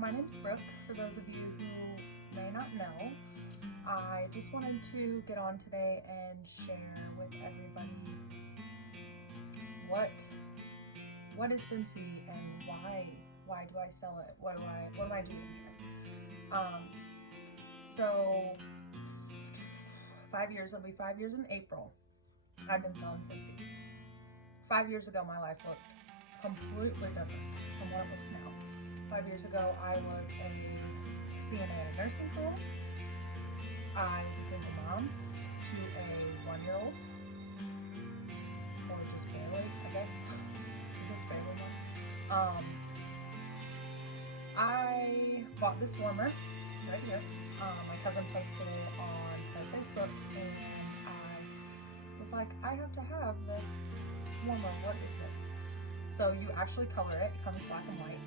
my name's Brooke. For those of you who may not know, I just wanted to get on today and share with everybody what is Scentsy and why do I sell it? What am I doing here? So 5 years, it'll be 5 years in April. I've been selling Scentsy. 5 years ago, my life looked completely different from what it looks now. 5 years ago, I was a CNA at a nursing home. I was a single mom to a 1-year-old, or just barely, I guess, just barely one. I bought this warmer right here. My cousin posted it on her Facebook, and I was like, I have to have this warmer. What is this? So you actually color it. It comes black and white.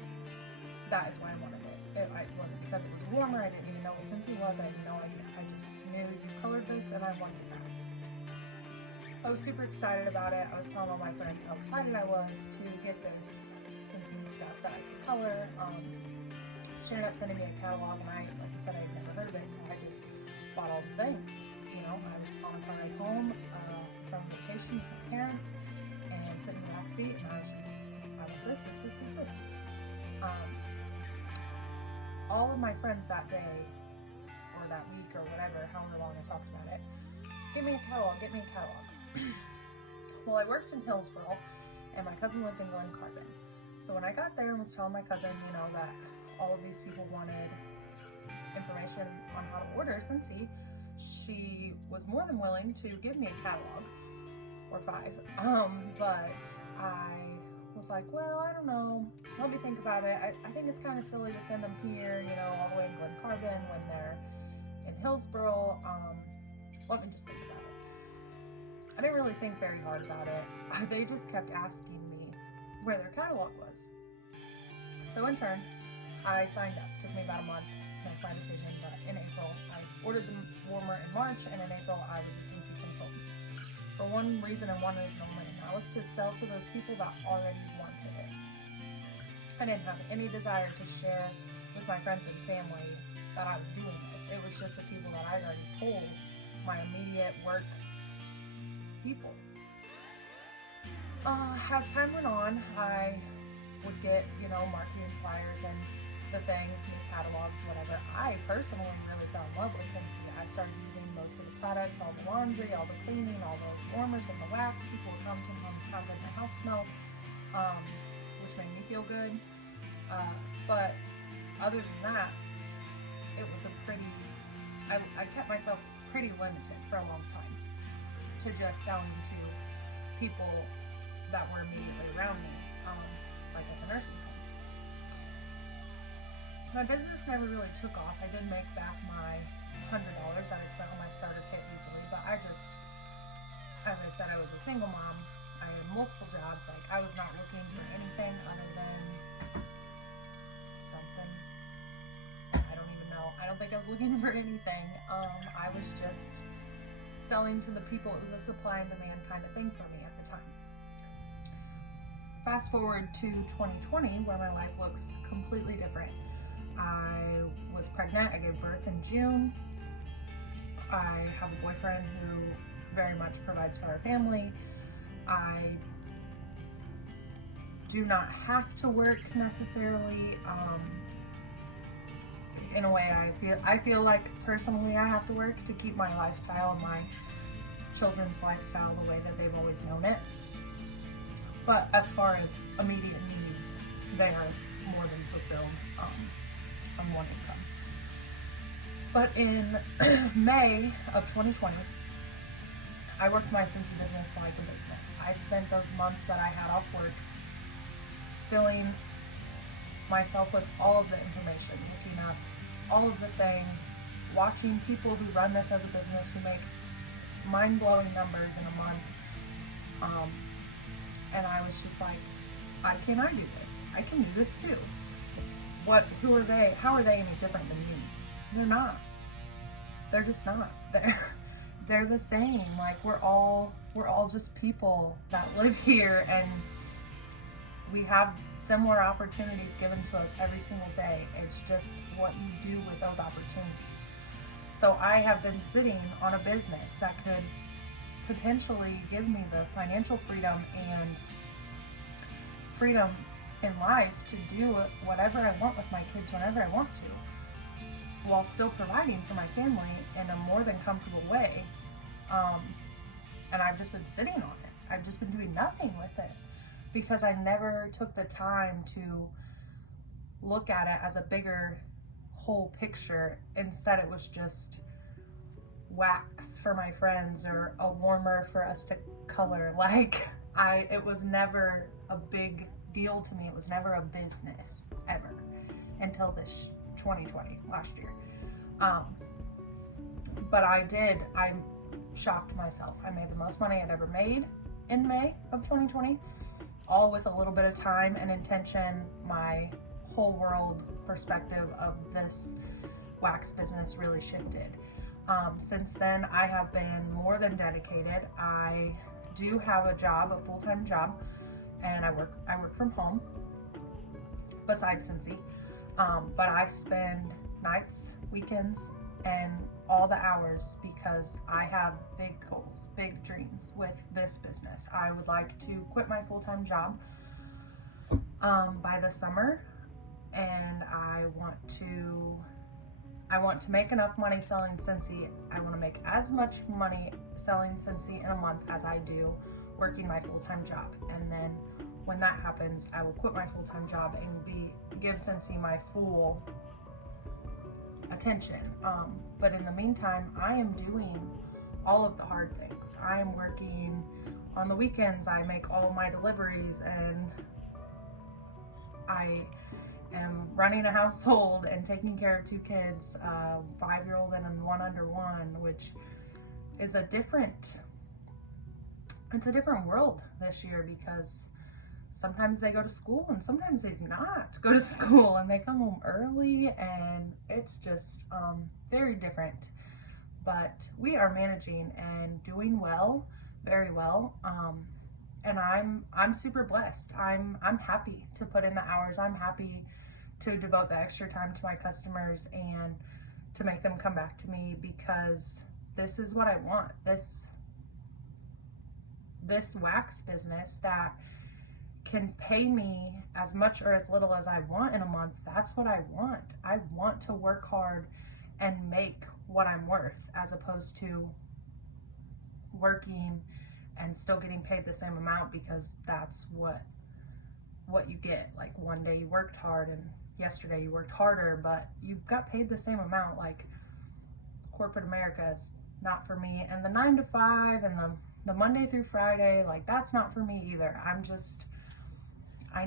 That is why I wanted it. It wasn't because it was warmer. I didn't even know what Scentsy was. I had no idea. I just knew you colored this, and I wanted that. I was super excited about it. I was telling all my friends how excited I was to get this Scentsy stuff that I could color. She ended up sending me a catalog, and like I said, I had never heard of it, so I just bought all the things. I was on a car ride home from vacation with my parents, and sitting in the back seat, and I was just, I want this. All of my friends that day, or that week, or whatever, however long I talked about it, get me a catalog. Well, I worked in Hillsboro, and my cousin lived in Glen Carbon. So when I got there and was telling my cousin, that all of these people wanted information on how to order Scentsy, she was more than willing to give me a catalog, or 5. But I was like, well, I don't know. Let me think about it. I think it's kind of silly to send them here, all the way in Glen Carbon when they're in Hillsboro. Let me just think about it. I didn't really think very hard about it. They just kept asking me where their catalog was. So in turn, I signed up. It took me about a month to make my decision, but in April, I ordered the warmer in March, and in April, I was a Scentsy consultant. For one reason and one reason only, and that was to sell to those people that already wanted it. I didn't have any desire to share with my friends and family that I was doing this. It was just the people that I'd already told, my immediate work people. As time went on, I would get, marketing flyers and the things, new catalogs, whatever. I personally really fell in love with Scentsy. I started using most of the products, all the laundry, all the cleaning, all the warmers and the wax. People would come to me how good my house smelled, which made me feel good. But other than that, it was I kept myself pretty limited for a long time to just selling to people that were immediately around me, like at the nursing home. My business never really took off. I did make back my $100 that I spent on my starter kit easily, but I just, as I said, I was a single mom. I had multiple jobs. I was not looking for anything other than something. I don't even know. I don't think I was looking for anything. I was just selling to the people. It was a supply and demand kind of thing for me at the time. Fast forward to 2020, where my life looks completely different. I was pregnant. I gave birth in June. I have a boyfriend who very much provides for our family. I do not have to work necessarily. In a way, I feel like personally I have to work to keep my lifestyle and my children's lifestyle the way that they've always known it. But as far as immediate needs, they are more than fulfilled on one income. But in May of 2020, I worked my Scentsy business like a business. I spent those months that I had off work filling myself with all of the information, looking up all of the things, watching people who run this as a business who make mind-blowing numbers in a month. And I was just like, can I do this? I can do this too. Who are they? How are they any different than me? They're not. They're just not. They're the same. Like we're all just people that live here, and We have similar opportunities given to us every single day. It's just what you do with those opportunities. So I have been sitting on a business that could potentially give me the financial freedom and freedom in life to do whatever I want with my kids whenever I want to, while still providing for my family in a more than comfortable way. And I've just been sitting on it. I've just been doing nothing with it because I never took the time to look at it as a bigger whole picture. Instead, it was just wax for my friends or a warmer for us to color. It was never a big deal to me. It was never a business ever until this 2020, last year. But I shocked myself. I made the most money I'd ever made in May of 2020, all with a little bit of time and intention. My whole world perspective of this wax business really shifted. Since then, I have been more than dedicated. I do have a job, a full-time job, and I work from home besides Cincy. But I spend nights, weekends, and all the hours because I have big goals, big dreams with this business. I would like to quit my full-time job by the summer, and I want to make enough money selling Cincy. I want to make as much money selling Cincy in a month as I do working my full-time job. And then when that happens, I will quit my full-time job and give Cincy my full attention. But in the meantime, I am doing all of the hard things. I am working on the weekends. I make all my deliveries, and I am running a household and taking care of 2 kids, a 5-year-old and one under 1, which is a different world this year because sometimes they go to school and sometimes they do not go to school and they come home early, and it's just very different. But we are managing and doing well, very well. And I'm super blessed. I'm happy to put in the hours. I'm happy to devote the extra time to my customers and to make them come back to me because this is what I want. This wax business that can pay me as much or as little as I want in a month. That's what I want. I want to work hard and make what I'm worth, as opposed to working and still getting paid the same amount because that's what you get. Like one day you worked hard and yesterday you worked harder, but you got paid the same amount. Like corporate America is not for me, and the 9 to 5 and the Monday through Friday, like that's not for me either. I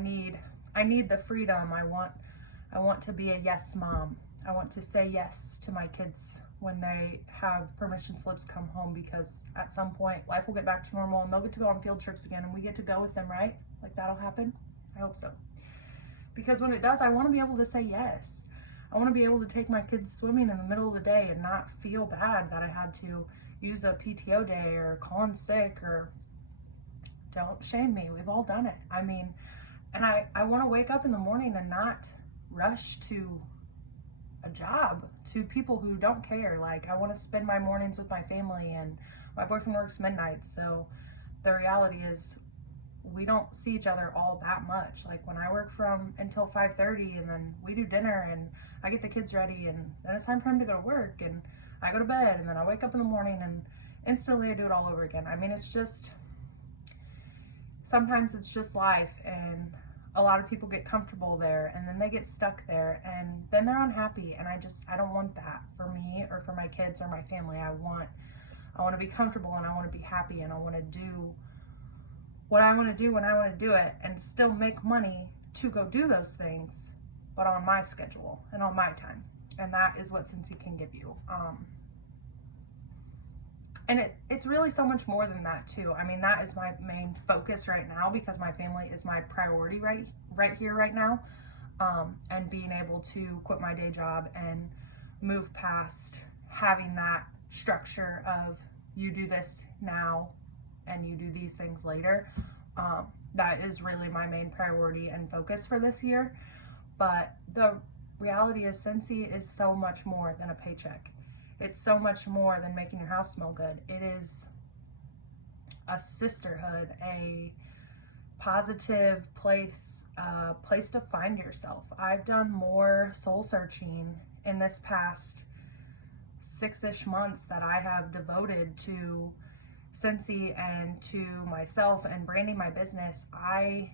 need the freedom. I want to be a yes mom. I want to say yes to my kids when they have permission slips come home, because at some point life will get back to normal and they'll get to go on field trips again and we get to go with them, right? Like that'll happen. I hope so. Because when it does, I want to be able to say yes. I want to be able to take my kids swimming in the middle of the day and not feel bad that I had to use a PTO day or call in sick, or don't shame me. We've all done it. I mean, and I want to wake up in the morning and not rush to a job, to people who don't care. Like I want to spend my mornings with my family, and my boyfriend works midnight. So the reality is we don't see each other all that much. Like when I work from until 5:30 and then we do dinner and I get the kids ready and then it's time for him to go to work and I go to bed and then I wake up in the morning and instantly I do it all over again. I mean, it's just, sometimes it's just life, and a lot of people get comfortable there and then they get stuck there and then they're unhappy, and I don't want that for me or for my kids or my family. I want to be comfortable and I want to be happy, and I want to do what I want to do when I want to do it and still make money to go do those things, but on my schedule and on my time. And that is what Cincy can give you. And it's really so much more than that too. I mean, that is my main focus right now because my family is my priority right here, right now. And being able to quit my day job and move past having that structure of you do this now and you do these things later. that is really my main priority and focus for this year. But the reality is Scentsy is so much more than a paycheck. It's so much more than making your house smell good. It is a sisterhood, a positive place, a place to find yourself. I've done more soul searching in this past 6-ish months that I have devoted to Scentsy and to myself and branding my business. I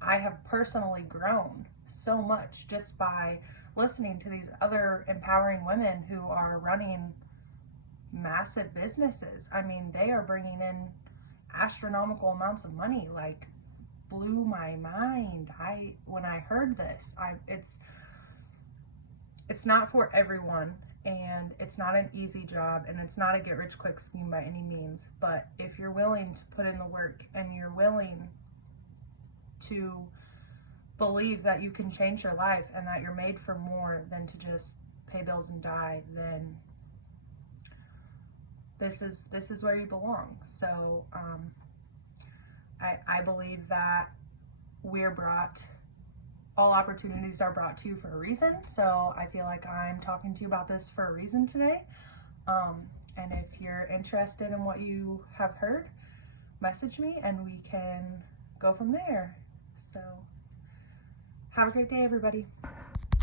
have personally grown so much just by listening to these other empowering women who are running massive businesses. I mean, they are bringing in astronomical amounts of money. Like, blew my mind. When I heard this, it's not for everyone, and it's not an easy job, and it's not a get rich quick scheme by any means. But if you're willing to put in the work and you're willing to believe that you can change your life and that you're made for more than to just pay bills and die, then this is where you belong. So I believe that all opportunities are brought to you for a reason. So I feel like I'm talking to you about this for a reason today. And if you're interested in what you have heard, message me and we can go from there. So have a great day, everybody.